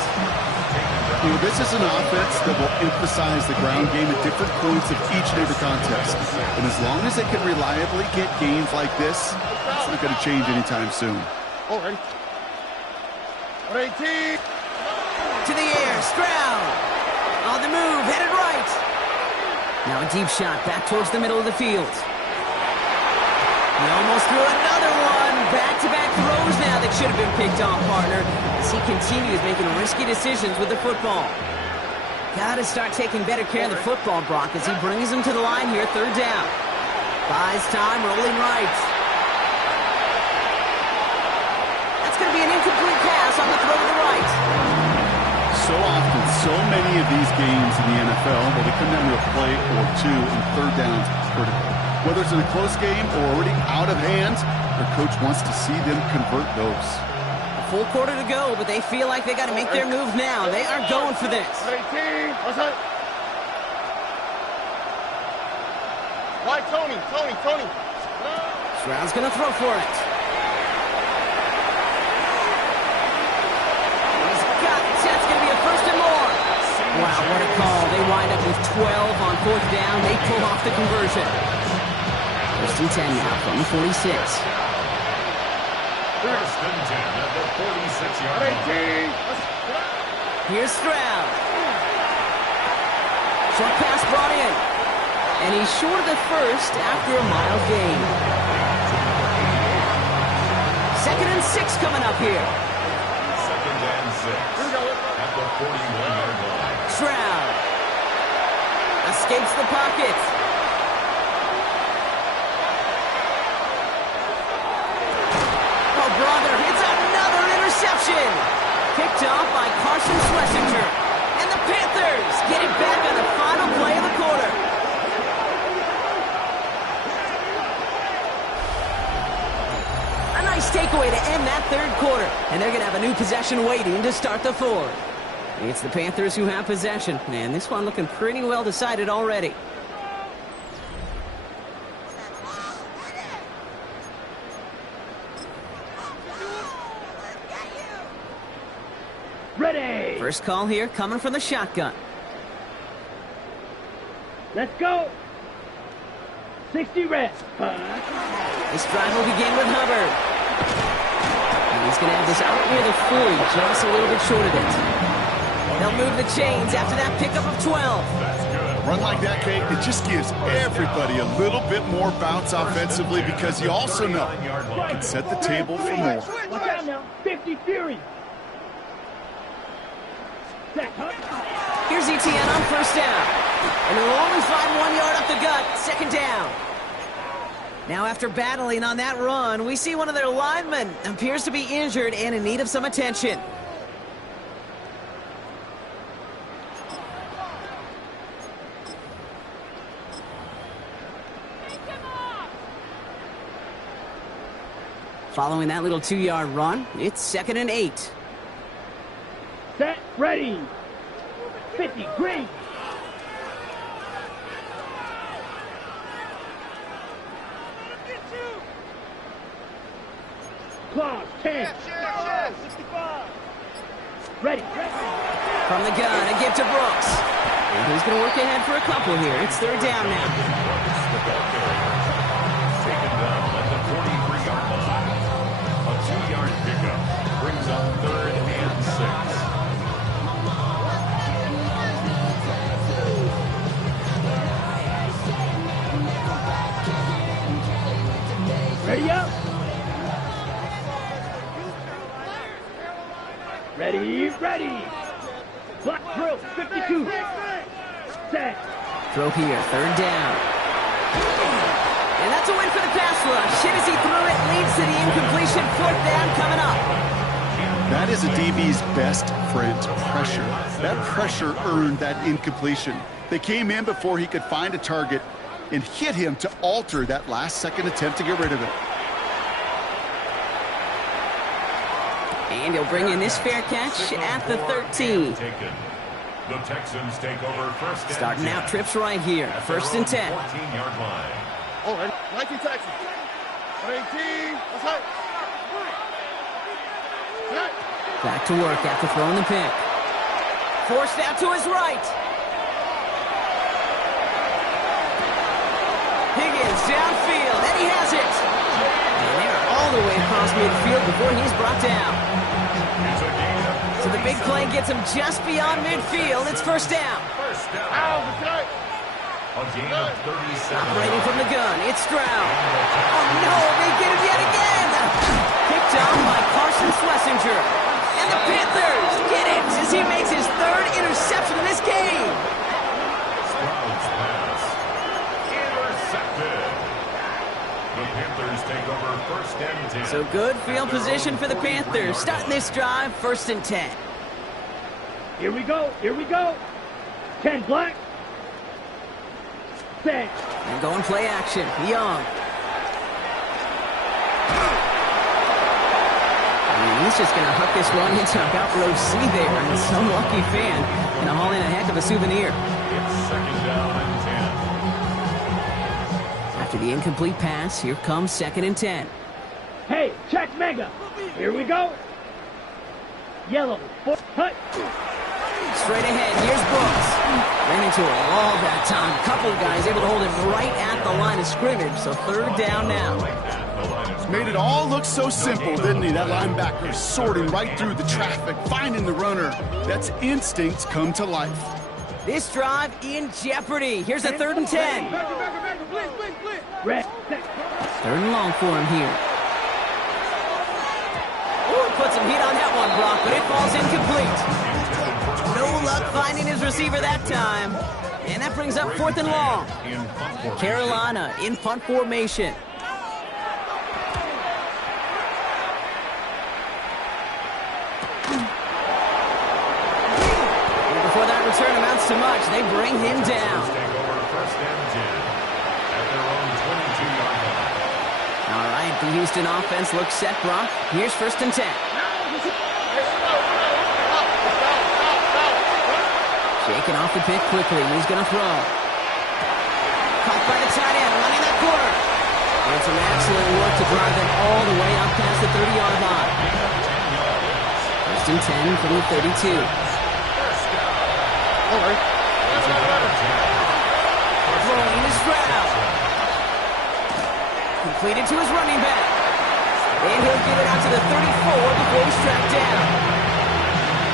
You know, this is an offense that will emphasize the ground game at different points of each and every contest. And as long as they can reliably get gains like this, it's not going to change anytime soon. Oh, ready. 18. To the air, Stroud. On the move, headed right. Now a deep shot back towards the middle of the field. He almost threw another one. Back-to-back throws now that should have been picked off, partner, as he continues making risky decisions with the football. Got to start taking better care of the football, Brock, as he brings him to the line here, 3rd down. Buys time, rolling right. an incomplete pass on the throw to the right. So often, so many of these games in the NFL, well, they come down to a play or two, and third downs critical. Whether it's in a close game or already out of hand, their coach wants to see them convert those. A full quarter to go, but they feel like they got to make their move now. They are going for this. Right, Tony. Stroud's going to throw for it. He's got it. That's going to be a first and more. Wow, what a call. They wind up with 12 on fourth down. They pull off the conversion. First and 10 now from the 46. First and 10 at the 46-yard line. Here's Stroud. Short pass brought in. And he's short of the first after a mile gain. Second and 6 coming up here. Second and 6 at the 41-yard line. Stroud escapes the pocket. Oh, brother, it's another interception. Picked off by Carson Schlesinger. And the Panthers get it back on the final play of the quarter. A nice takeaway to end that third quarter. And they're going to have a new possession waiting to start the fourth. It's the Panthers who have possession. And this one looking pretty well decided already. Ready. First call here coming from the shotgun. Let's go. 60 reps. This drive will begin with Hubbard. And he's going to have this out near the 40, just a little bit short of it. They'll move the chains after that pickup of 12. A run like that, Kate, it just gives everybody a little bit more bounce offensively because you also know you can set the table for more. Watch out now. 50 Fury. Here's Etienne on first down. And he'll only find 1 yard up the gut. Second down. Now after battling on that run, we see one of their linemen appears to be injured and in need of some attention. Following that little 2-yard run, it's 2nd and 8. Set. Ready. 50 green. Claws 10. Ready. From the gun, a give to Brooks. And he's going to work ahead for a couple here. It's third down now. Taken down at the 43-yard line. A 2-yard pickup brings up 3rd and 6. Ready up. Ready. Block drill, 52. Set. Throw here, third down. And that's a win for the pass rush. As he threw it, leads to the incompletion. Fourth down coming up. That is a DB's best friend, pressure. That pressure earned that incompletion. They came in before he could find a target and hit him to alter that last-second attempt to get rid of it. And he'll bring in this fair catch at the 13. The Texans take over first. Starting out trips right here. First and 10. 14-yard line. Oh, and 19 Texans. 18. Let's go. Back to work after throwing the pick. Forced out to his right. Higgins downfield, and he has it. And they're all the way across midfield before he's brought down. So the big play gets him just beyond midfield. It's first down. First down. A gain of 37. Operating from the gun, it's Stroud. Oh no, they get him yet again. Picked off by Carson Schlesinger. And the Panthers get it as he makes his third interception in this game. Stroud's pass intercepted. The Panthers take take over first and 10. So good field position for the Panthers. Starting this drive, 1st and 10. Here we go. Here we go. 10 black. Set. And going play action. Young. He's just going to huck this one into about row C there. And some lucky fan going to haul in a heck of a souvenir. It's 2nd down and 10. After the incomplete pass, here comes 2nd and 10. Hey, check mega. Here we go. Yellow. Hut. Straight ahead, here's Brooks. Ran into a wall that time. A couple of guys able to hold him right at the line of scrimmage. So 3rd down now. Made it all look so simple, didn't he? That linebacker sorting right through the traffic, finding the runner. That's instinct come to life. This drive in jeopardy. Here's a 3rd and 10. Red. 3rd and long for him here. Ooh, put some heat on that one, Brock, but it falls incomplete. No luck finding his receiver that time. And that brings up 4th and long. Carolina in punt formation. Before that return amounts to much, they bring him down. Take over first and 10 at their own 22-yard line. All right, the Houston offense looks set, Brock. Here's 1st and 10. Shaking off the pick quickly. He's going to throw. Caught by the tight end, running that corner. And some excellent work to drive them all the way up past the 30-yard line. 1st and 10 from the 32. Throwing to Stroud. Completed to his running back. And he'll get it out to the 34 before he's tracked down.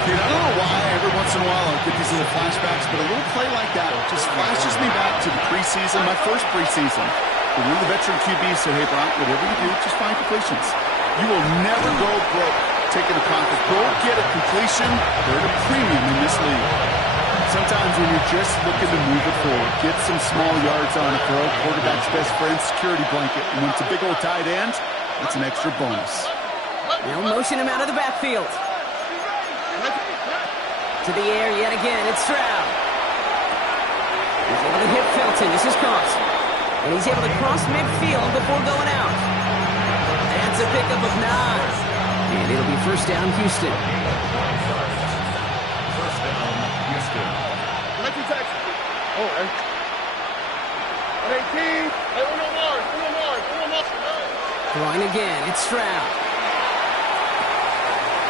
Dude, I don't know why every once in a while I get these little flashbacks, but a little play like that just flashes me back to the preseason, my first preseason. When one of the veteran QBs said, hey, Brock, whatever you do, just find completions. You will never go broke taking a profit. Go get a completion. They're at a premium in this league. Sometimes when you're just looking to move it forward, get some small yards on a throw, quarterback's best friend, security blanket. And when it's a big old tight end, it's an extra bonus. Now motion him out of the backfield. To the air yet again, it's Stroud. He's able to hit Felton, this is cross. And he's able to cross midfield before going out. That's a pickup of 9. And it'll be 1st down, Houston. First down, Houston. Madden26xTexans. Oh, right. 18. Hey, Uno Mars. Throwing again, it's Stroud.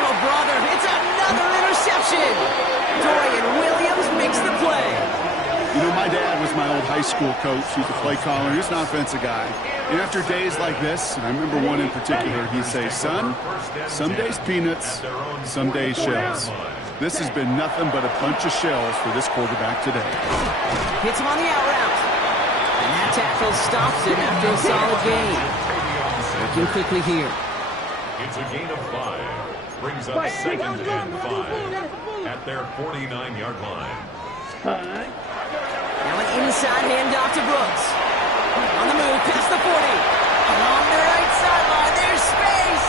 Oh, brother, it's another interception. Dorian Williams makes the play. You know, my dad was my old high school coach. He was a play caller. He was an offensive guy. And after days like this, and I remember one in particular, he'd say, son, some days peanuts, some days shells. This has been nothing but a bunch of shells for this quarterback today. Hits him on the out route. And that tackle stops him after a solid gain. Working quickly here. It's a gain of 5. Brings up 2nd and 5 at their 49-yard line. Now an inside handoff to Brooks. On the move, past the 40. Along the right sideline, there's space.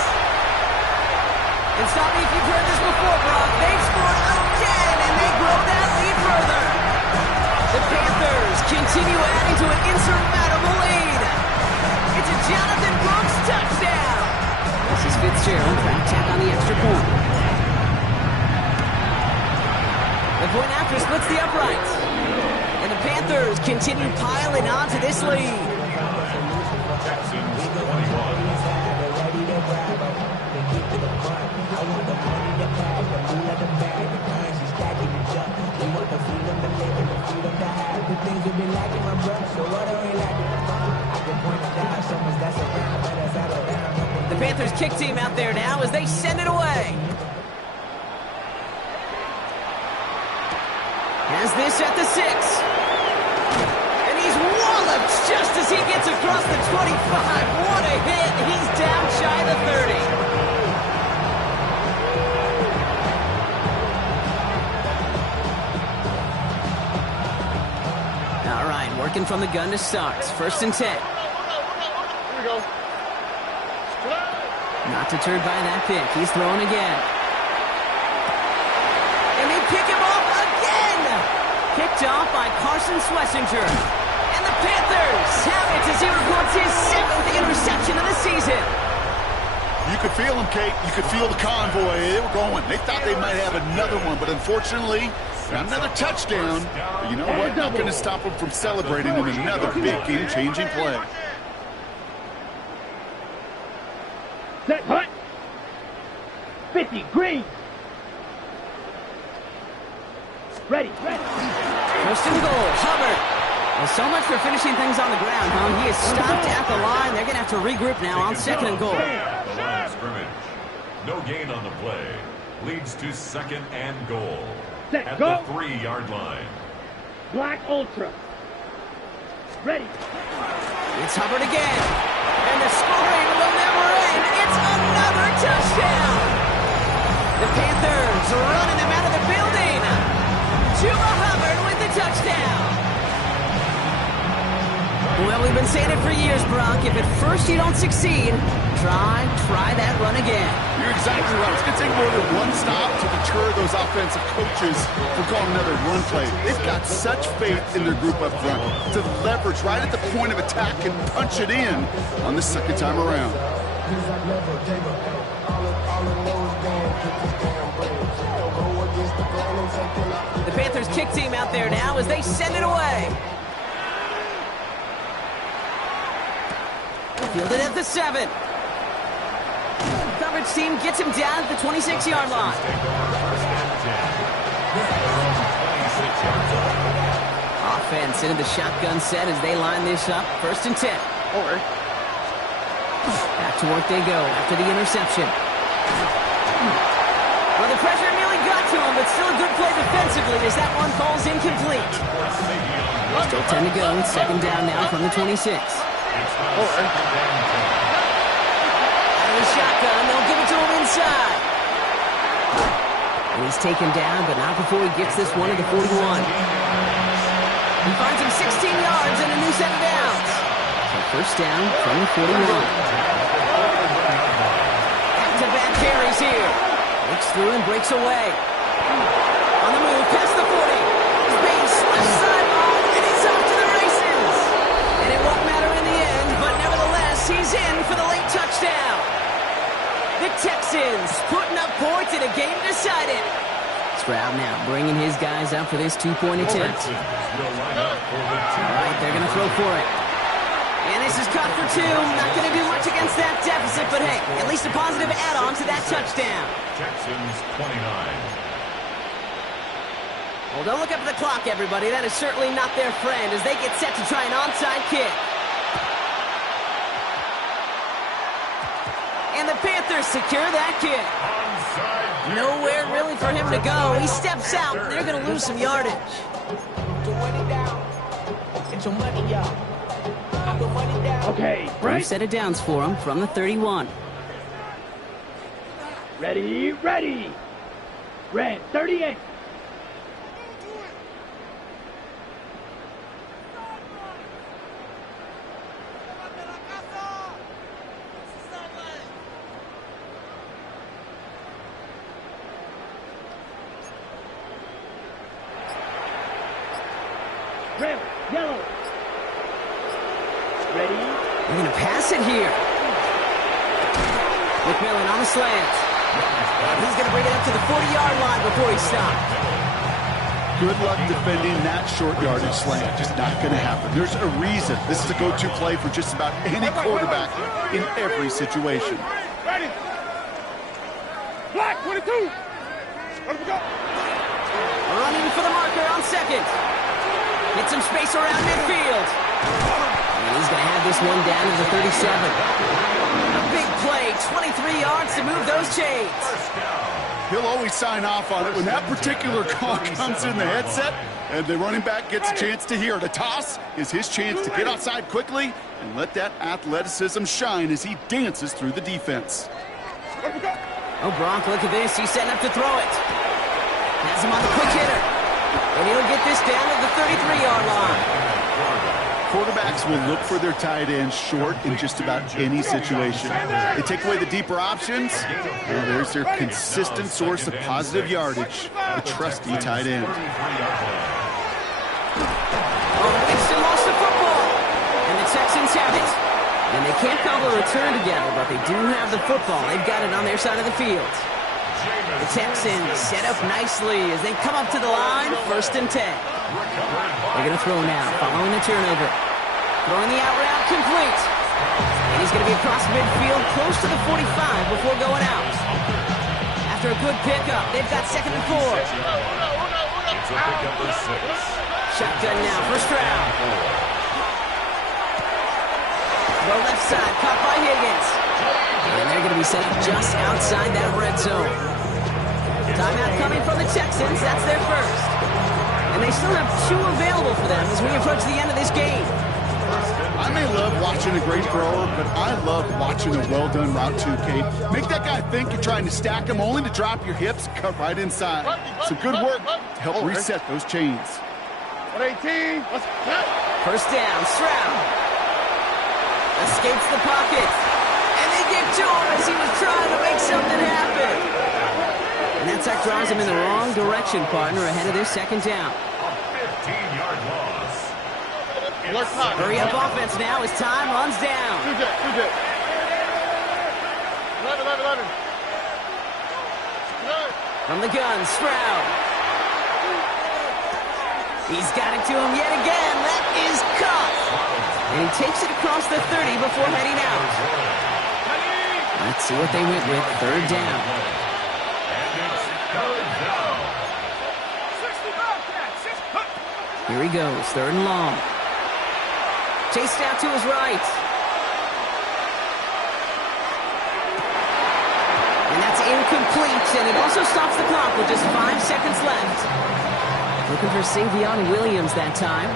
And stop me if you've heard this before, Brock. They've scored again, and they grow that lead further. The Panthers continue adding to an insurmountable lead. It's a Jonathan Brooks touchdown. This is Fitzgerald trying to tack on the extra point. The point after splits the uprights. And the Panthers continue piling on to this lead. Texans 21. The Panthers kick team out there now as they send it away. Has this at the 6. And he's walloped just as he gets across the 25. What a hit. He's down shy of the 30. All right, working from the gun to start. 1st and 10. Here we go. Not deterred by that pick. He's throwing again. And they pick him off again! Picked off by Carson Schlesinger. And the Panthers have it as he records his 7th interception of the season. You could feel them, Kate. You could feel the convoy. They were going. They thought they might have another one, but unfortunately, not another touchdown. But you know what? Not going to stop them from celebrating in another big game-changing play. Set, hut. 50, green. Ready. First and goal, Hubbard. Well, so much for finishing things on the ground, huh? He is stopped at the line. They're going to have to regroup now on 2nd and goal. The line of scrimmage. No gain on the play. Leads to 2nd and goal. At the 3-yard line. Black Ultra. Ready. It's Hubbard again. And the scoring will never end. It's another touchdown. The Panthers running him out of the building. Chuba Hubbard with the touchdown. Well, we've been saying it for years, Brock. If at first you don't succeed, try that run again. You're exactly right. It's going to take more than one stop to deter those offensive coaches from calling another run play. They've got such faith in their group up front to leverage right at the point of attack and punch it in on the 2nd time around. The Panthers kick team out there now as they send it away. Fielded at the 7. Coverage team gets him down at the 26-yard line. Offense into the shotgun set as they line this up. 1st and 10. Back to work they go after the interception. Well, the pressure nearly got to him, but still a good play defensively as that one falls incomplete. Still 10 to go. 2nd down now from the 26. Out of the shotgun, they'll give it to him inside. And he's taken down, but not before he gets this one to the 41. He finds him 16 yards and a new set of downs. So 1st down from the 41. Back-to-back carries here. Breaks through and breaks away. On the move, past the 40. Space, left sideline, and he's off to the races. And it won't matter in the end, but nevertheless, he's in for the late touchdown. The Texans putting up points in a game decided. Stroud now bringing his guys up for this 2-point attempt. All right, they're going to throw for it. And this is caught for 2. Not going to do much against that deficit, but hey, at least a positive add-on to that touchdown. Texans 29. Well, don't look up at the clock, everybody. That is certainly not their friend as they get set to try an onside kick. And the Panthers secure that kick. Nowhere really for him to go. He steps out, and they're going to lose some yardage. Okay, right. New set of downs for him from the 31. Ready. Red, 38. Red, yellow. Ready. They're going to pass it here. McMillan on the slant. He's going to bring it up to the 40-yard line before he stops. Good luck defending that short yardage slant. Just not going to happen. There's a reason. This is a go-to play for just about any quarterback in every situation. Ready. Black, 22. Let him go. Running for the marker on 2nd. Get some space around midfield. And he's going to have this one down to the 37. A big play, 23 yards to move those chains. He'll always sign off on it when that particular call comes in the headset and the running back gets a chance to hear it. A toss is his chance to get outside quickly and let that athleticism shine as he dances through the defense. Oh, Brock, look at this. He's setting up to throw it. Has him on the quick hitter. And he'll get this down to the 33-yard line. Quarterbacks will look for their tight end short in just about any situation. They take away the deeper options. Well, there's their consistent source of positive yardage, the trusty tight end. Winston lost the football, and the Texans have it. And they can't cobble a return together, but they do have the football. They've got it on their side of the field. The Texans set up nicely as they come up to the line, 1st and 10. They're going to throw now, following the turnover. Throwing the out route complete. And he's going to be across midfield, close to the 45 before going out. After a good pickup, they've got 2nd and 4. It's a pickup of 6. Shotgun now, 1st round. The left side, caught by Higgins. And they're going to be set up just outside that red zone. Timeout coming from the Texans. That's their first. And they still have 2 available for them as we approach the end of this game. I may love watching a great thrower, but I love watching a well-done route too, Kate. Make that guy think you're trying to stack him only to drop your hips, cut right inside. Some good work to help reset those chains. 118. First down, Stroud. Escapes the pocket. And they get to him as he was trying to make something happen. And that sack drives him in the wrong direction, partner, ahead of their 2nd down. A 15-yard loss. Hurry up offense now as time runs down. 11. From the gun, Stroud. He's got it to him yet again. That is caught. And he takes it across the 30 before heading out. Let's see what they went with. 3rd down. Here he goes, 3rd and long. Chased out to his right. And that's incomplete, and it also stops the clock with just 5 seconds left. Looking for Savion Williams that time.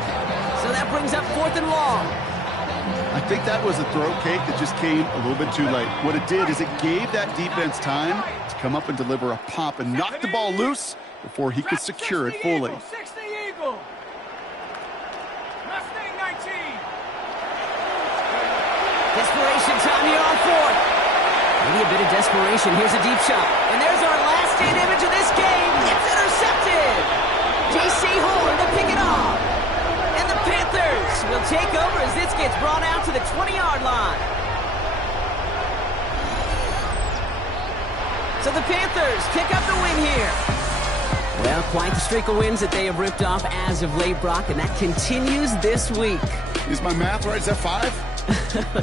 So that brings up 4th and long. I think that was a throw, Kate, that just came a little bit too late. What it did is it gave that defense time to come up and deliver a pop and knock the ball loose before he could secure it fully. Desperation time here on 4th. Maybe a bit of desperation. Here's a deep shot. And there's our last stand image of this game. It's intercepted. J.C. Horn to pick it off. And the Panthers will take over as this gets brought out to the 20-yard line. So the Panthers pick up the win here. Well, quite the streak of wins that they have ripped off as of late, Brock, and that continues this week. Is my math right? Is that 5?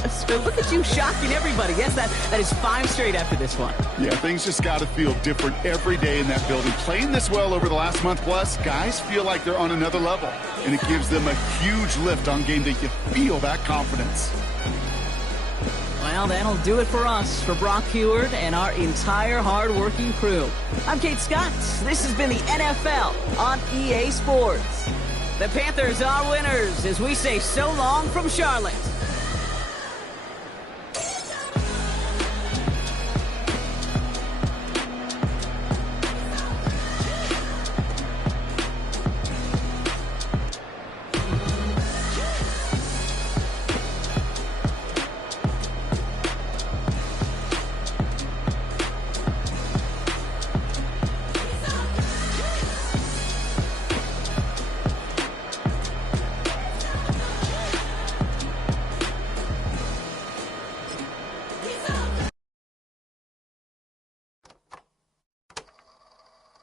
So look at you shocking everybody. Yes, that is 5 straight after this one. Yeah, things just got to feel different every day in that building. Playing this well over the last month plus, guys feel like they're on another level. And it gives them a huge lift on game day. You feel that confidence. Well, that'll do it for us, for Brock Heward and our entire hard-working crew. I'm Kate Scott. This has been the NFL on EA Sports. The Panthers are winners as we say so long from Charlotte.